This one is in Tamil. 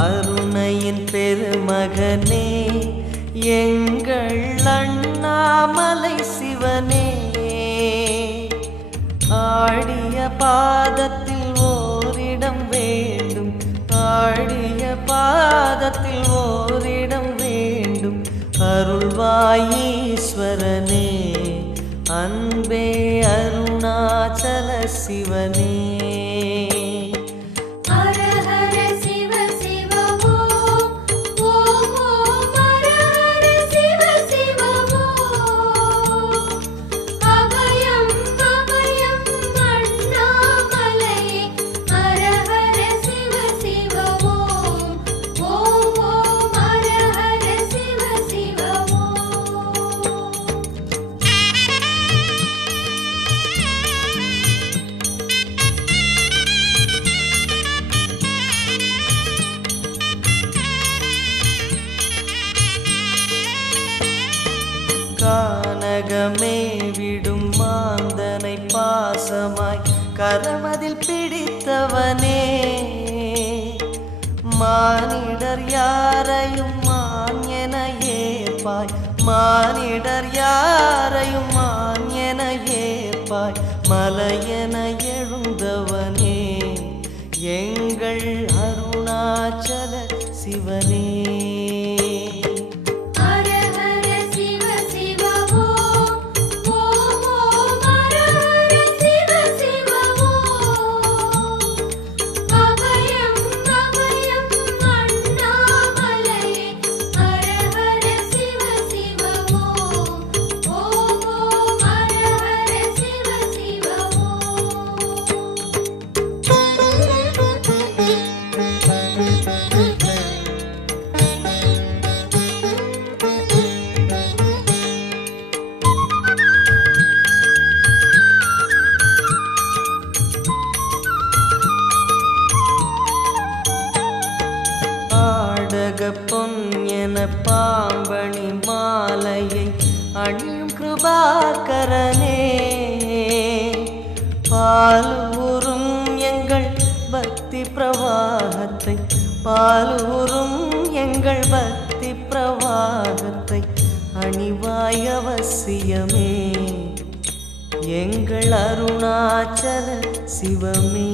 அருணையின் பெருமகனே எங்கள் அண்ணாமலை சிவனே, ஆடிய பாதத்தில் ஓரிடம் வேண்டும், ஆடிய பாதத்தில் ஓரிடம் வேண்டும். அருள்வாயீஸ்வரனே அன்பே அருணாச்சல சிவனே. கானகமே விடும் மாந்தனை பாசமாய் கரமதில் பிடித்தவனே, மானிடர் யாரையும் மான் என ஏற்பாய், மானிடர் யாரையும் மான் என ஏற்பாய். மலையென எழுந்தவனே எங்கள் அருணாச்சல சிவனே. பொன் என பாம்பணி மாலையை அணியும் கிருபாகரனே, பாலூரும் எங்கள் பக்தி பிரவாகத்தை, பாலூரும் எங்கள் பக்தி பிரவாகத்தை அணிவாய் அவசியமே எங்கள் அருணாச்சல சிவமே.